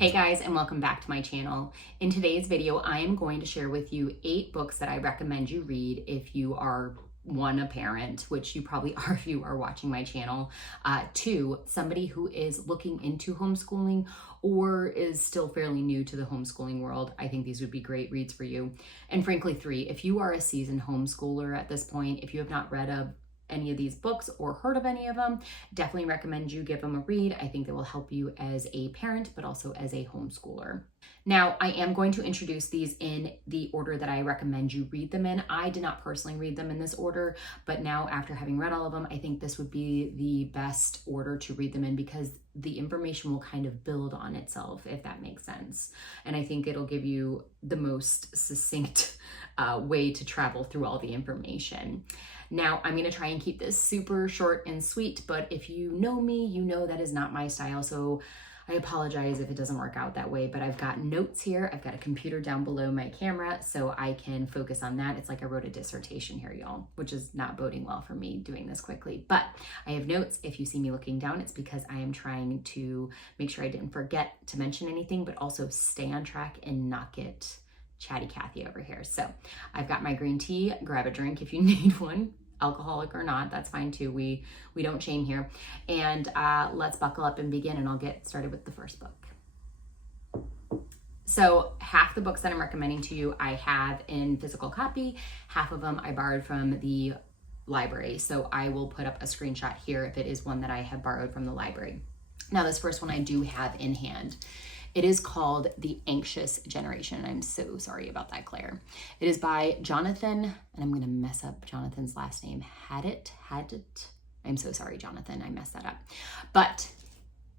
Hey guys, and welcome back to my channel. In today's video, I am going to share with you 8 books that I recommend you read if you are, 1, a parent, which you probably are if you are watching my channel, 2, somebody who is looking into homeschooling or is still fairly new to the homeschooling world. I think these would be great reads for you. And frankly, 3, if you are a seasoned homeschooler at this point, if you have not read any of these books or heard of any of them, definitely recommend you give them a read. I think they will help you as a parent, but also as a homeschooler. Now, I am going to introduce these in the order that I recommend you read them in. I did not personally read them in this order, but now after having read all of them, I think this would be the best order to read them in because the information will kind of build on itself, if that makes sense. And I think it'll give you the most succinct way to travel through all the information. Now, I'm going to try and keep this super short and sweet, but if you know me, you know that is not my style, so I apologize if it doesn't work out that way, but I've got notes here. I've got a computer down below my camera, so I can focus on that. It's like I wrote a dissertation here, y'all, which is not boding well for me doing this quickly, but I have notes. If you see me looking down, it's because I am trying to make sure I didn't forget to mention anything, but also stay on track and not get chatty Cathy over here. So I've got my green tea. Grab a drink if you need one. Alcoholic or not, that's fine too. We don't shame here. And let's buckle up and begin, and I'll get started with the first book. So half the books that I'm recommending to you, I have in physical copy. Half of them I borrowed from the library. So I will put up a screenshot here if it is one that I have borrowed from the library. Now, this first one I do have in hand. It is called The Anxious Generation. I'm so sorry about that, Claire. It is by Jonathan, and I'm going to mess up Jonathan's last name, Hadit. I'm so sorry, Jonathan, I messed that up. But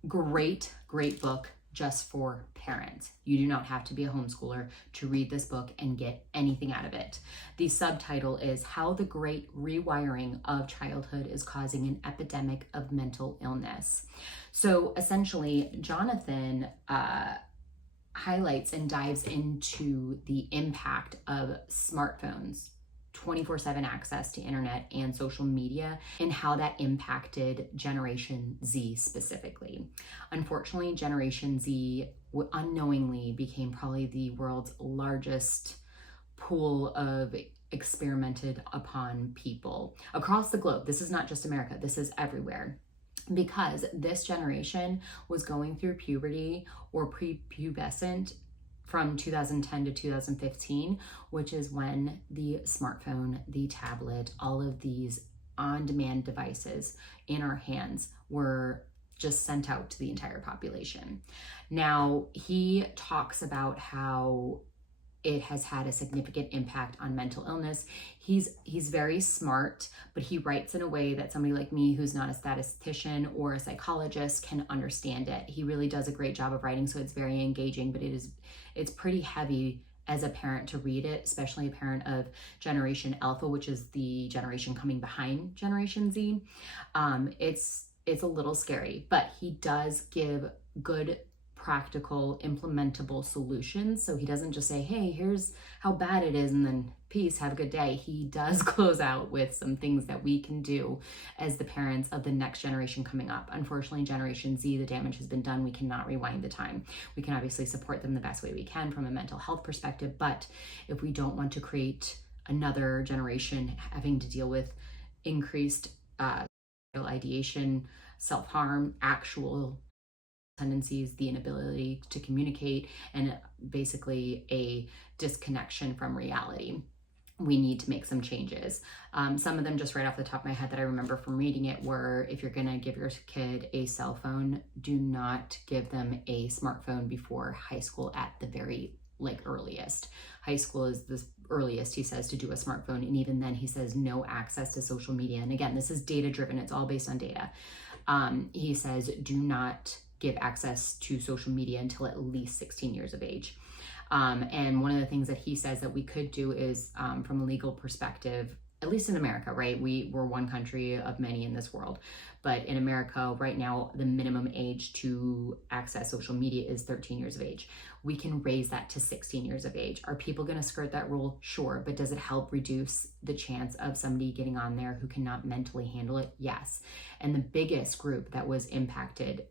great book just for parents. You do not have to be a homeschooler to read this book and get anything out of it. The subtitle is How the Great Rewiring of Childhood is Causing an Epidemic of Mental Illness. So essentially, Jonathan highlights and dives into the impact of smartphones, 24/7 access to internet and social media, and how that impacted Generation Z specifically. Unfortunately, Generation Z unknowingly became probably the world's largest pool of experimented upon people across the globe. This is not just America, this is everywhere. Because this generation was going through puberty or prepubescent from 2010 to 2015, which is when the smartphone, the tablet, all of these on-demand devices in our hands were just sent out to the entire population. Now, he talks about how it has had a significant impact on mental illness. He's very smart, but he writes in a way that somebody like me who's not a statistician or a psychologist can understand it. He really does a great job of writing, so it's very engaging, but it's pretty heavy as a parent to read it, especially a parent of Generation Alpha, which is the generation coming behind Generation Z. It's a little scary, but he does give good, practical, implementable solutions. So he doesn't just say, hey, here's how bad it is, and then peace, have a good day. He does close out with some things that we can do as the parents of the next generation coming up. Unfortunately, Generation Z, the damage has been done. We cannot rewind the time. We can obviously support them the best way we can from a mental health perspective, but if we don't want to create another generation having to deal with increased ideation, self-harm, actual tendencies, the inability to communicate, and basically a disconnection from reality, we need to make some changes. Some of them just right off the top of my head that I remember from reading it were, if you're gonna give your kid a cell phone, do not give them a smartphone before high school at the very earliest. High school is the earliest, he says, to do a smartphone, and even then he says no access to social media. And again, this is data driven, it's all based on data. He says do not give access to social media until at least 16 years of age. And one of the things that he says that we could do is, from a legal perspective, at least in America, right? We're one country of many in this world, but in America right now, the minimum age to access social media is 13 years of age. We can raise that to 16 years of age. Are people gonna skirt that rule? Sure, but does it help reduce the chance of somebody getting on there who cannot mentally handle it? Yes. And the biggest group that was impacted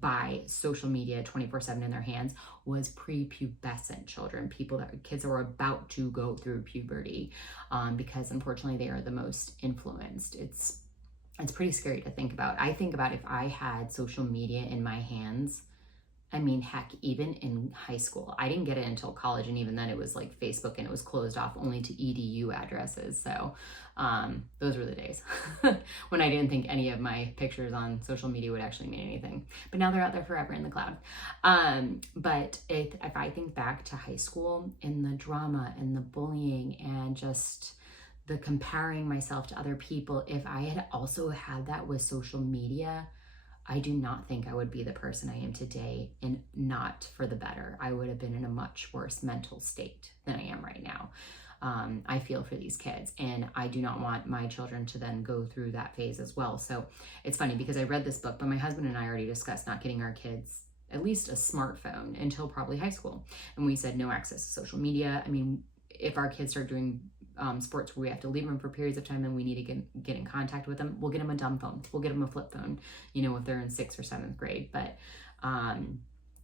by social media 24/7 in their hands was prepubescent children, kids that were about to go through puberty, because unfortunately they are the most influenced. It's pretty scary to think about. I think about if I had social media in my hands. I mean, heck, even in high school, I didn't get it until college, and even then it was like Facebook, and it was closed off only to EDU addresses. So those were the days when I didn't think any of my pictures on social media would actually mean anything. But now they're out there forever in the cloud. But if I think back to high school and the drama and the bullying and just the comparing myself to other people, if I had also had that with social media, I do not think I would be the person I am today, and not for the better. I would have been in a much worse mental state than I am right now. I feel for these kids, and I do not want my children to then go through that phase as well. So it's funny because I read this book, but my husband and I already discussed not getting our kids at least a smartphone until probably high school. And we said no access to social media. I mean, if our kids start doing sports where we have to leave them for periods of time and we need to get in contact with them, we'll get them a dumb phone. We'll get them a flip phone, if they're in 6th or 7th grade. But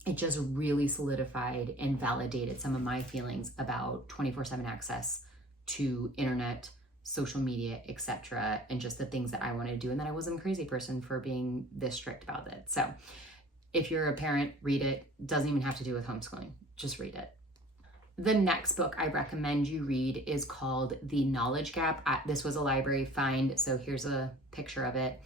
it just really solidified and validated some of my feelings about 24/7 access to internet, social media, etc., and just the things that I wanted to do, and that I wasn't a crazy person for being this strict about it. So if you're a parent, read it. Doesn't even have to do with homeschooling. Just read it. The next book I recommend you read is called The Knowledge Gap. This was a library find, so here's a picture of it.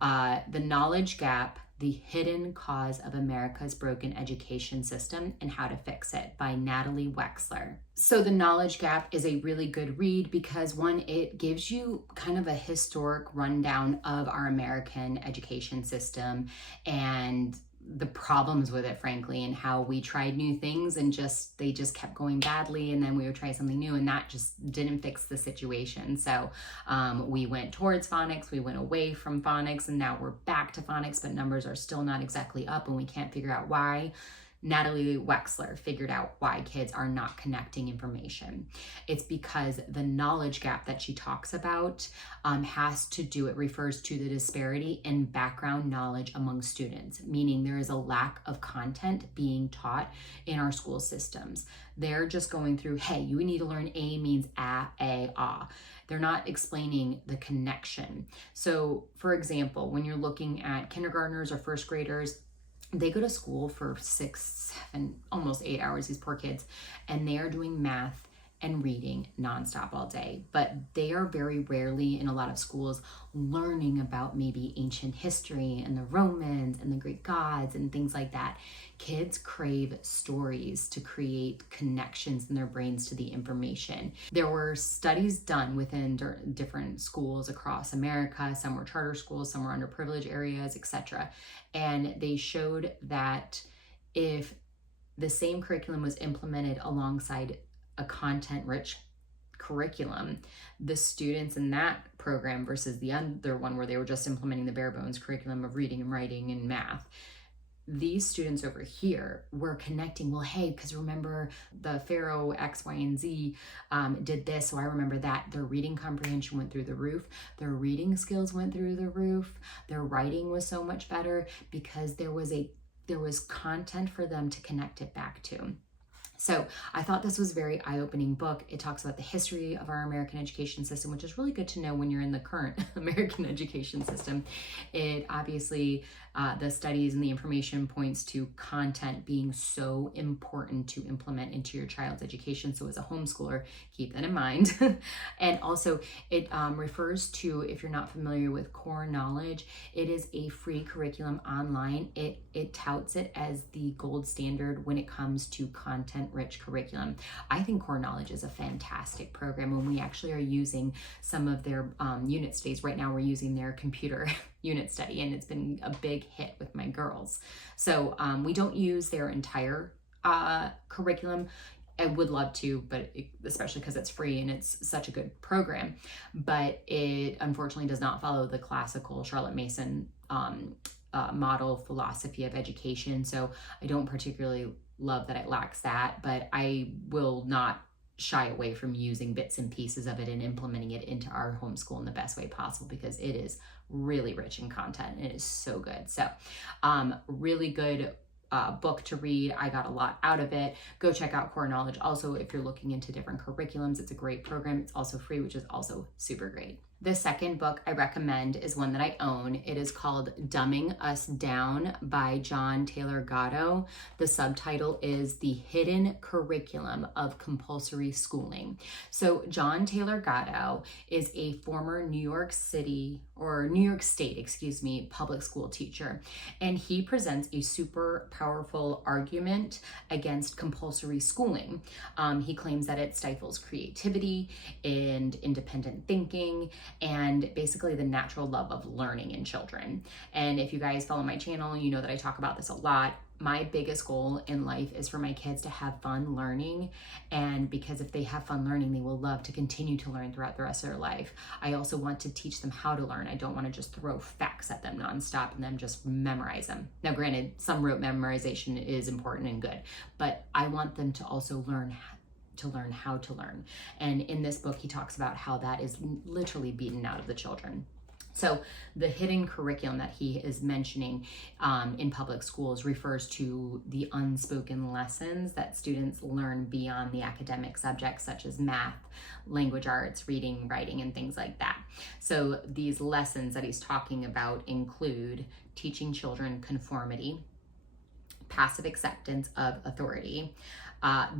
The Knowledge Gap, The Hidden Cause of America's Broken Education System and How to Fix It by Natalie Wexler. So The Knowledge Gap is a really good read because, one, it gives you kind of a historic rundown of our American education system and the problems with it, frankly, and how we tried new things and they just kept going badly, and then we would try something new and that just didn't fix the situation. So we went towards phonics, we went away from phonics, and now we're back to phonics, but numbers are still not exactly up and we can't figure out why. Natalie Wexler figured out why kids are not connecting information. It's because the knowledge gap that she talks about refers to the disparity in background knowledge among students, meaning there is a lack of content being taught in our school systems. They're just going through, hey, you need to learn A means ah. They're not explaining the connection. So, for example, when you're looking at kindergartners or first graders, they go to school for 6, 7, almost 8 hours, these poor kids, and they are doing math and reading nonstop all day. But they are very rarely in a lot of schools learning about maybe ancient history and the Romans and the Greek gods and things like that. Kids crave stories to create connections in their brains to the information. There were studies done within different schools across America. Some were charter schools, some were underprivileged areas, etc. And they showed that if the same curriculum was implemented alongside a content-rich curriculum, the students in that program versus the other one where they were just implementing the bare bones curriculum of reading and writing and math, these students over here were connecting, well, hey, because remember the Pharaoh X, Y, and Z did this, so I remember that. Their reading comprehension went through the roof. Their reading skills went through the roof. Their writing was so much better because there was content for them to connect it back to. So I thought this was a very eye-opening book. It talks about the history of our American education system, which is really good to know when you're in the current American education system. It obviously, the studies and the information points to content being so important to implement into your child's education. So as a homeschooler, keep that in mind. And also it refers to, if you're not familiar with Core Knowledge, it is a free curriculum online. It touts it as the gold standard when it comes to content-rich curriculum. I think Core Knowledge is a fantastic program when we actually are using some of their unit studies. Right now we're using their computer unit study, and it's been a big hit with my girls. So we don't use their entire curriculum. I would love to, but especially because it's free and it's such a good program, but it unfortunately does not follow the classical Charlotte Mason model philosophy of education. So I don't particularly love that it lacks that, but I will not shy away from using bits and pieces of it and implementing it into our homeschool in the best way possible, because it is really rich in content and it is so good. So really good book to read. I got a lot out of it. Go check out Core Knowledge. Also, if you're looking into different curriculums, it's a great program. It's also free, which is also super great. The second book I recommend is one that I own. It is called Dumbing Us Down by John Taylor Gatto. The subtitle is The Hidden Curriculum of Compulsory Schooling. So John Taylor Gatto is a former New York State, public school teacher. And he presents a super powerful argument against compulsory schooling. He claims that it stifles creativity and independent thinking, and basically the natural love of learning in children. And if you guys follow my channel, you know that I talk about this a lot. My biggest goal in life is for my kids to have fun learning, and because if they have fun learning, they will love to continue to learn throughout the rest of their life. I also want to teach them how to learn. I don't want to just throw facts at them nonstop and then just memorize them. Now, granted, some rote memorization is important and good, but I want them to also learn how to learn. And in this book, he talks about how that is literally beaten out of the children. So the hidden curriculum that he is mentioning in public schools refers to the unspoken lessons that students learn beyond the academic subjects, such as math, language arts, reading, writing, and things like that. So these lessons that he's talking about include teaching children conformity, passive acceptance of authority,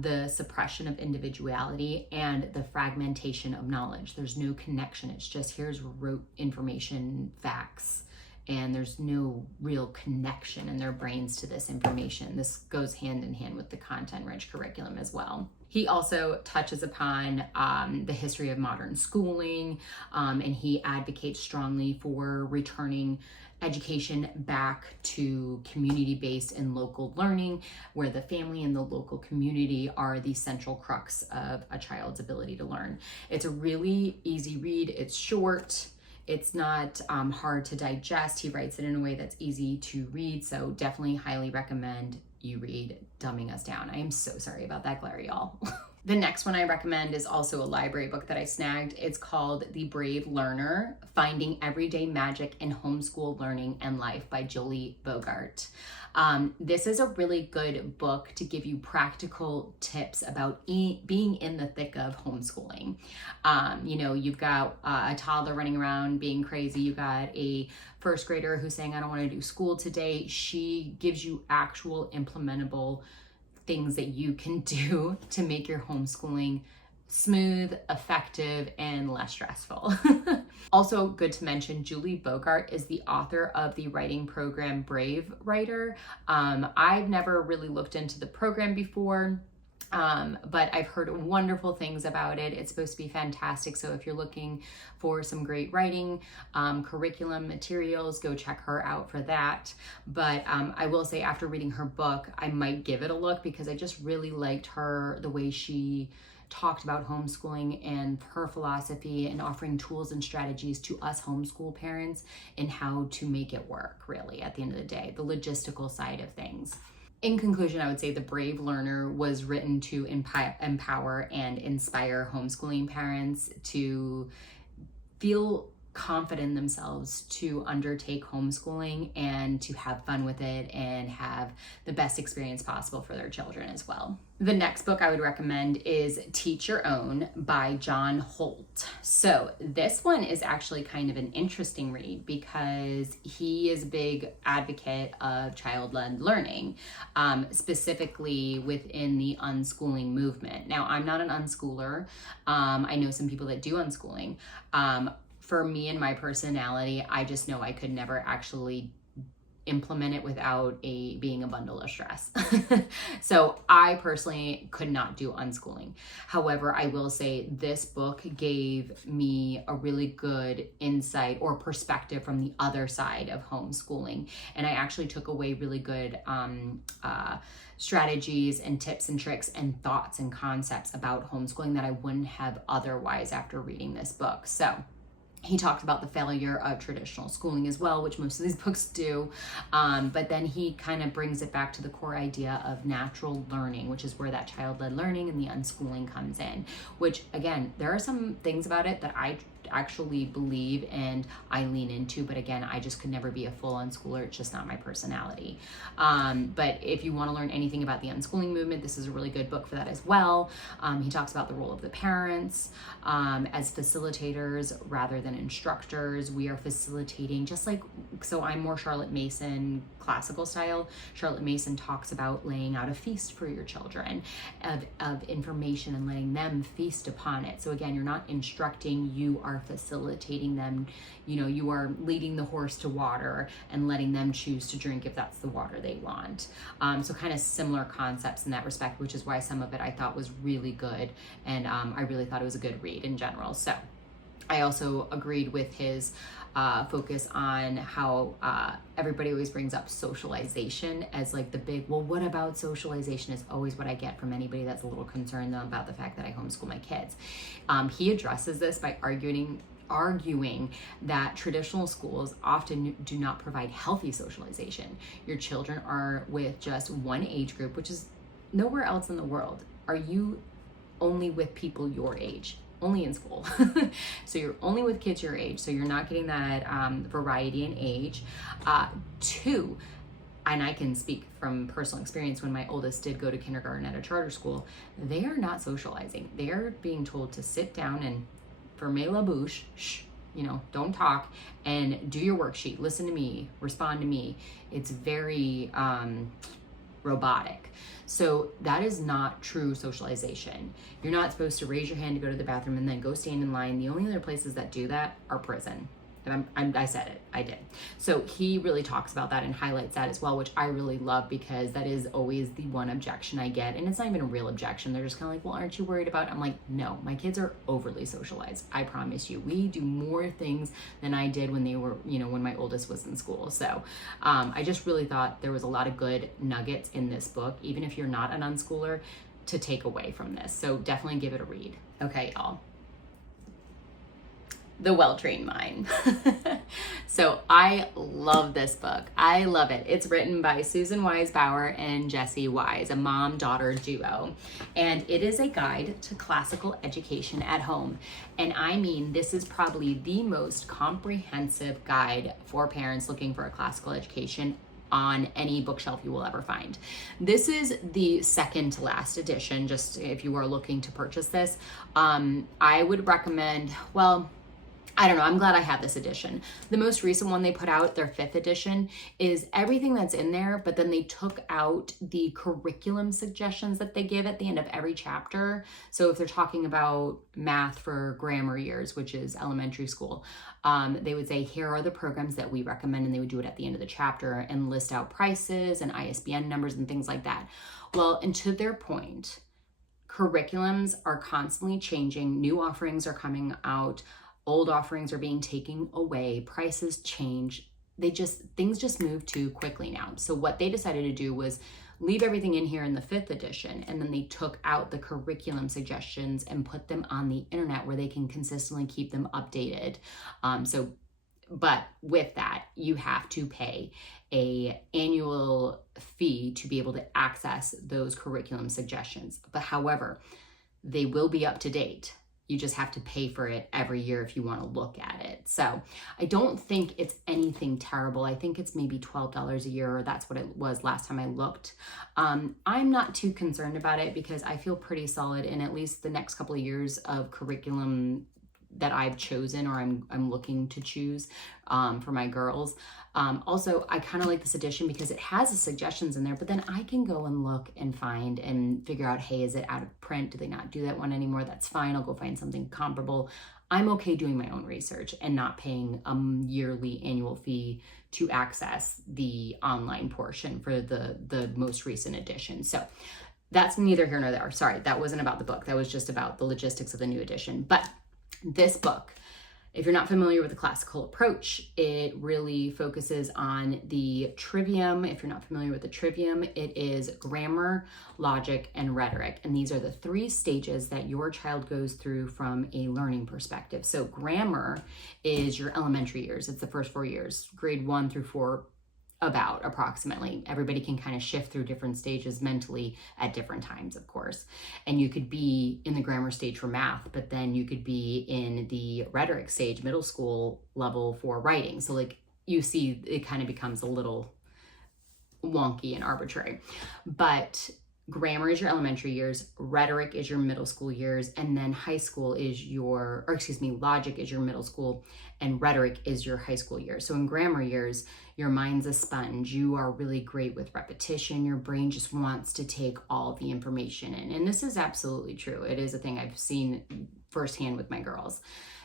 the suppression of individuality, and the fragmentation of knowledge. There's no connection. It's just here's rote information, facts, and there's no real connection in their brains to this information. This goes hand in hand with the content-rich curriculum as well. He also touches upon the history of modern schooling, and he advocates strongly for returning education back to community-based and local learning, where the family and the local community are the central crux of a child's ability to learn. It's a really easy read. It's short. It's not hard to digest. He writes it in a way that's easy to read, so definitely highly recommend you read Dumbing Us Down. I am so sorry about that glare, y'all. The next one I recommend is also a library book that I snagged. It's called The Brave Learner: Finding Everyday Magic in Homeschool Learning and Life by Julie Bogart. This is a really good book to give you practical tips about being in the thick of homeschooling. You've got a toddler running around being crazy. You got a first grader who's saying, I don't want to do school today. She gives you actual implementable things that you can do to make your homeschooling smooth, effective, and less stressful. Also good to mention, Julie Bogart is the author of the writing program Brave Writer. I've never really looked into the program before, but I've heard wonderful things about it. It's supposed to be fantastic. So if you're looking for some great writing curriculum materials, go check her out for that. But I will say, after reading her book, I might give it a look, because I just really liked the way she talked about homeschooling and her philosophy, and offering tools and strategies to us homeschool parents and how to make it work, really, at the end of the day, the logistical side of things. In conclusion, I would say The Brave Learner was written to empower and inspire homeschooling parents to feel confident in themselves to undertake homeschooling and to have fun with it and have the best experience possible for their children as well. The next book I would recommend is Teach Your Own by John Holt. So this one is actually kind of an interesting read, because he is a big advocate of child-led learning, specifically within the unschooling movement. Now, I'm not an unschooler. I know some people that do unschooling. For me and my personality, I just know I could never actually implement it without being a bundle of stress. So I personally could not do unschooling. However, I will say this book gave me a really good insight or perspective from the other side of homeschooling. And I actually took away really good strategies and tips and tricks and thoughts and concepts about homeschooling that I wouldn't have otherwise after reading this book. So He talks about the failure of traditional schooling as well, which most of these books do. But then he kind of brings it back to the core idea of natural learning, which is where that child-led learning and the unschooling comes in, which again, there are some things about it that I actually believe and I lean into, but again, I just could never be a full unschooler. It's just not my personality. But if you want to learn anything about the unschooling movement, this is a really good book for that as well. He talks about the role of the parents as facilitators rather than instructors. We are facilitating, just like, so I'm more Charlotte Mason classical style. Charlotte Mason talks about laying out a feast for your children of information and letting them feast upon it. So again, you're not instructing, you are facilitating them. You know, you are leading the horse to water and letting them choose to drink if that's the water they want. So kind of similar concepts in that respect, which is why some of it I thought was really good. And I really thought it was a good read in general. So I also agreed with his focus on how everybody always brings up socialization as like the big, well, what about socialization is always what I get from anybody that's a little concerned though about the fact that I homeschool my kids. He addresses this by arguing that traditional schools often do not provide healthy socialization. Your children are with just one age group, which is nowhere else in the world. Are you only with people your age? Only in school. So you're only with kids your age. So you're not getting that variety in age. Two, and I can speak from personal experience, when my oldest did go to kindergarten at a charter school, they are not socializing. They are being told to sit down and fermer la bouche, shh, you know, don't talk, and do your worksheet, listen to me, respond to me. It's very robotic. So that is not true socialization. You're not supposed to raise your hand to go to the bathroom and then go stand in line. The only other places that do that are prison. And I said it, I did. So he really talks about that and highlights that as well, which I really love, because that is always the one objection I get. And it's not even a real objection. They're just kind of like, well, aren't you worried about it? I'm like, no, my kids are overly socialized. I promise you. We do more things than I did when they were, you know, when my oldest was in school. So I just really thought there was a lot of good nuggets in this book, even if you're not an unschooler, to take away from this. So definitely give it a read. Okay, y'all. The Well-Trained Mind. So I love this book. I love it. It's written by Susan Wise Bauer and Jessie Wise, a mom-daughter duo. And it is a guide to classical education at home. And I mean, this is probably the most comprehensive guide for parents looking for a classical education on any bookshelf you will ever find. This is the second to last edition, just if you are looking to purchase this. I would recommend, well, I don't know, I'm glad I have this edition. The most recent one they put out, their 5th edition, is everything that's in there, but then they took out the curriculum suggestions that they give at the end of every chapter. So if they're talking about math for grammar years, which is elementary school, they would say, here are the programs that we recommend, and they would do it at the end of the chapter and list out prices and ISBN numbers and things like that. Well, and to their point, curriculums are constantly changing. New offerings are coming out. Old offerings are being taken away, prices change. Things just move too quickly now. So what they decided to do was leave everything in here in the 5th edition, and then they took out the curriculum suggestions and put them on the internet where they can consistently keep them updated. But with that, you have to pay a annual fee to be able to access those curriculum suggestions. But however, they will be up to date. You just have to pay for it every year if you want to look at it. So I don't think it's anything terrible. I think it's maybe $12 a year, or that's what it was last time I looked. I'm not too concerned about it because I feel pretty solid in at least the next couple of years of curriculum that I've chosen, or I'm looking to choose for my girls. Also, I kind of like this edition because it has the suggestions in there, but then I can go and look and find and figure out, hey, is it out of print? Do they not do that one anymore? That's fine. I'll go find something comparable. I'm okay doing my own research and not paying a yearly annual fee to access the online portion for the most recent edition. So that's neither here nor there. Sorry, that wasn't about the book. That was just about the logistics of the new edition. But this book If you're not familiar with the classical approach, it really focuses on the trivium. If you're not familiar with the trivium, it is grammar, logic, and rhetoric. And these are the 3 stages that your child goes through from a learning perspective. So grammar is your elementary years. It's the first 4 years, grade 1 through 4, about approximately. Everybody can kind of shift through different stages mentally at different times, of course. And you could be in the grammar stage for math, but then you could be in the rhetoric stage, middle school level for writing. So like you see, it kind of becomes a little wonky and arbitrary. But grammar is your elementary years, rhetoric is your middle school years, and then high school is logic is your middle school, and rhetoric is your high school years. So in grammar years, your mind's a sponge. You are really great with repetition. Your brain just wants to take all the information in. And this is absolutely true. It is a thing I've seen firsthand with my girls.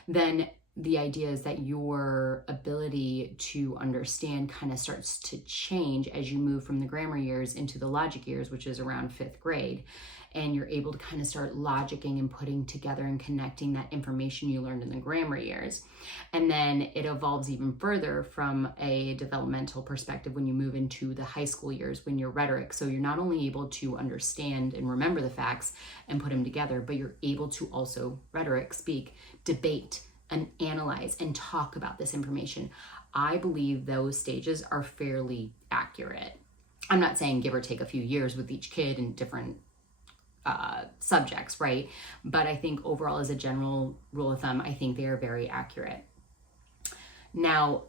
Then the idea is that your ability to understand kind of starts to change as you move from the grammar years into the logic years, which is around 5th grade. And you're able to kind of start logicking and putting together and connecting that information you learned in the grammar years. And then it evolves even further from a developmental perspective when you move into the high school years, when you're rhetoric. So you're not only able to understand and remember the facts and put them together, but you're able to also speak, debate, and analyze and talk about this information. I believe those stages are fairly accurate. I'm not saying give or take a few years with each kid in different subjects, right? But I think overall, as a general rule of thumb, I think they are very accurate. Now,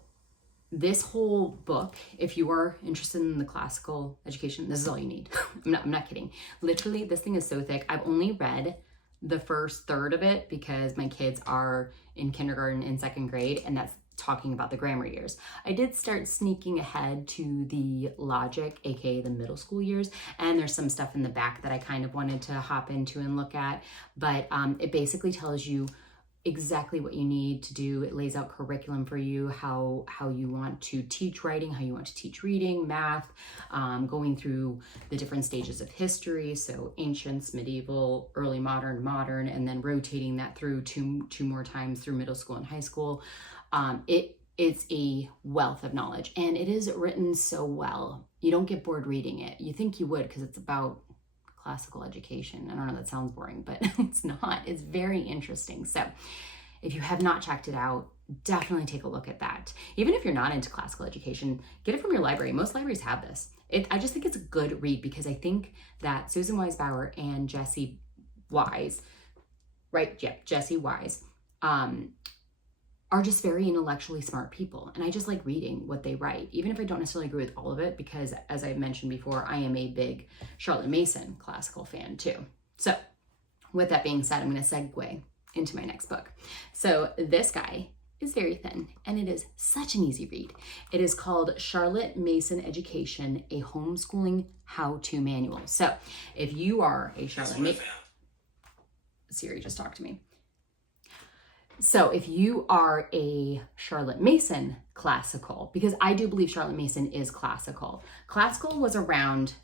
this whole book, if you are interested in the classical education, this is all you need. I'm not kidding. Literally, this thing is so thick. I've only read the first third of it because my kids are in kindergarten and 2nd grade, and that's talking about the grammar years. I did start sneaking ahead to the logic, aka the middle school years, and there's some stuff in the back that I kind of wanted to hop into and look at, but it basically tells you exactly what you need to do. It lays out curriculum for you, how you want to teach writing, how you want to teach reading, math, going through the different stages of history, so ancients, medieval, early modern, and then rotating that through two more times through middle school and high school. It's a wealth of knowledge, and it is written so well. You don't get bored reading it. You think you would because it's about classical education. I don't know, that sounds boring, but it's not. It's very interesting. So if you have not checked it out, definitely take a look at that. Even if you're not into classical education, get it from your library. Most libraries have this. I just think it's a good read because I think that Susan Weisbauer and Jessie Wise, Jessie Wise, are just very intellectually smart people. And I just like reading what they write, even if I don't necessarily agree with all of it, because as I mentioned before, I am a big Charlotte Mason classical fan too. So with that being said, I'm going to segue into my next book. So this guy is very thin, and it is such an easy read. It is called Charlotte Mason Education, a Homeschooling How-To Manual. So if you are a Charlotte Mason... Siri just talked to me. So if you are a Charlotte Mason classical, because I do believe Charlotte Mason is classical. Classical was around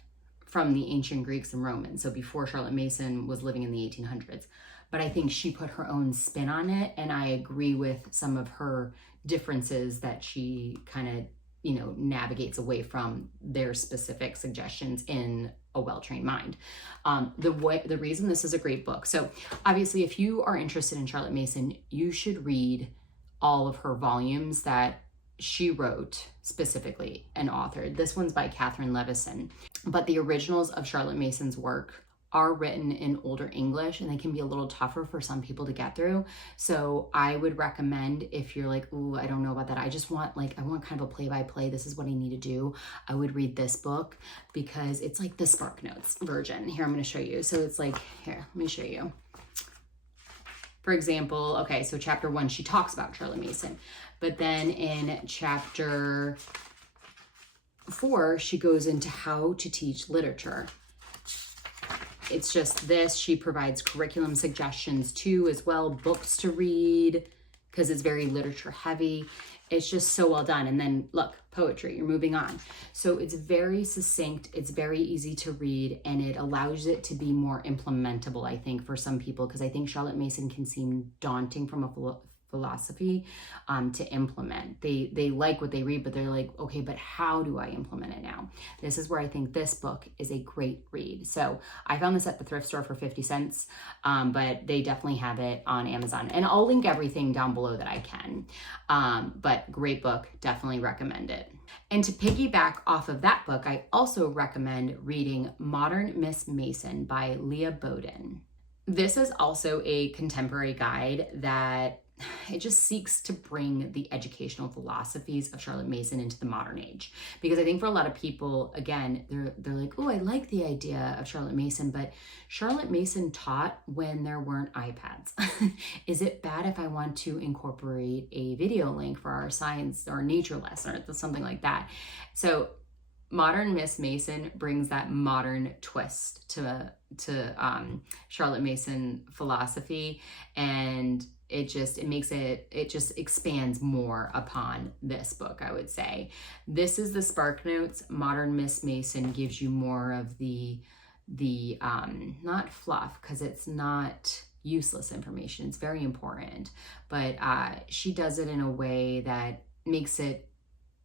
from the ancient Greeks and Romans, so before Charlotte Mason was living in the 1800s. But I think she put her own spin on it, and I agree with some of her differences that she kind of, navigates away from their specific suggestions in a well-trained mind. The reason this is a great book. So obviously, if you are interested in Charlotte Mason, you should read all of her volumes that she wrote specifically and authored. This one's by Catherine Levison, but the originals of Charlotte Mason's work are written in older English, and they can be a little tougher for some people to get through. So I would recommend, if you're like, ooh, I don't know about that, I want kind of a play-by-play, this is what I need to do, I would read this book because it's like the Spark Notes version. Here, I'm going to show you. So it's like, here, let me show you. For example, okay, so chapter 1, she talks about Charlotte Mason, but then in chapter 4, she goes into how to teach literature. It's just this. She provides curriculum suggestions too, as well, books to read, because it's very literature heavy. It's just so well done. And then look, poetry, you're moving on. So it's very succinct, it's very easy to read, and it allows it to be more implementable, I think, for some people, because I think Charlotte Mason can seem daunting from a philosophy to implement. They like what they read, but they're like, okay, but how do I implement it now? This is where I think this book is a great read. So I found this at the thrift store for 50 cents, but they definitely have it on Amazon. And I'll link everything down below that I can. But great book, definitely recommend it. And to piggyback off of that book, I also recommend reading Modern Miss Mason by Leah Bowden. This is also a contemporary guide that it just seeks to bring the educational philosophies of Charlotte Mason into the modern age. Because I think for a lot of people, again, they're like, oh, I like the idea of Charlotte Mason, but Charlotte Mason taught when there weren't iPads. Is it bad if I want to incorporate a video link for our science or nature lesson or something like that? So Modern Miss Mason brings that modern twist to Charlotte Mason philosophy, and it just expands more upon this book, I would say. This is the Spark Notes. Modern Miss Mason gives you more of the not fluff, because it's not useless information. It's very important, but she does it in a way that makes it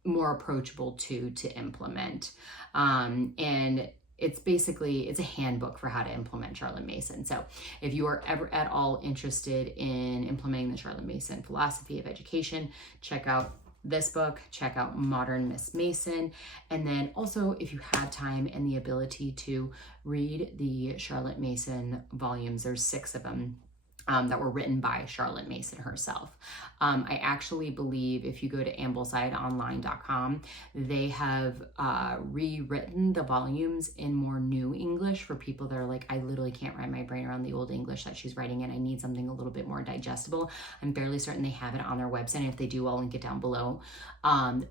more approachable to implement. And it's a handbook for how to implement Charlotte Mason. So if you are ever at all interested in implementing the Charlotte Mason philosophy of education, check out this book, check out Modern Miss Mason. And then also, if you have time and the ability to read the Charlotte Mason volumes, there's 6 of them. That were written by Charlotte Mason herself. I actually believe if you go to AmblesideOnline.com, they have rewritten the volumes in more new English for people that are like, I literally can't wrap my brain around the old English that she's writing in. I need something a little bit more digestible. I'm fairly certain they have it on their website. And if they do, I'll link it down below,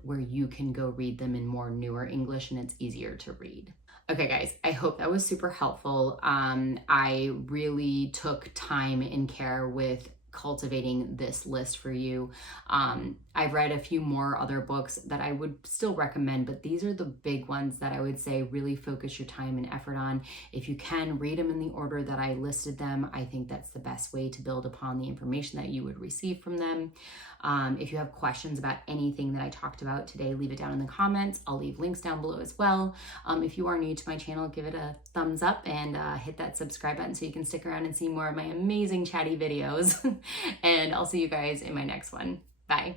where you can go read them in more newer English and it's easier to read. Okay, guys, I hope that was super helpful. I really took time and care with cultivating this list for you. I've read a few more other books that I would still recommend, but these are the big ones that I would say really focus your time and effort on. If you can, read them in the order that I listed them. I think that's the best way to build upon the information that you would receive from them. If you have questions about anything that I talked about today, leave it down in the comments. I'll leave links down below as well. If you are new to my channel, give it a thumbs up and hit that subscribe button so you can stick around and see more of my amazing chatty videos. And I'll see you guys in my next one. Bye.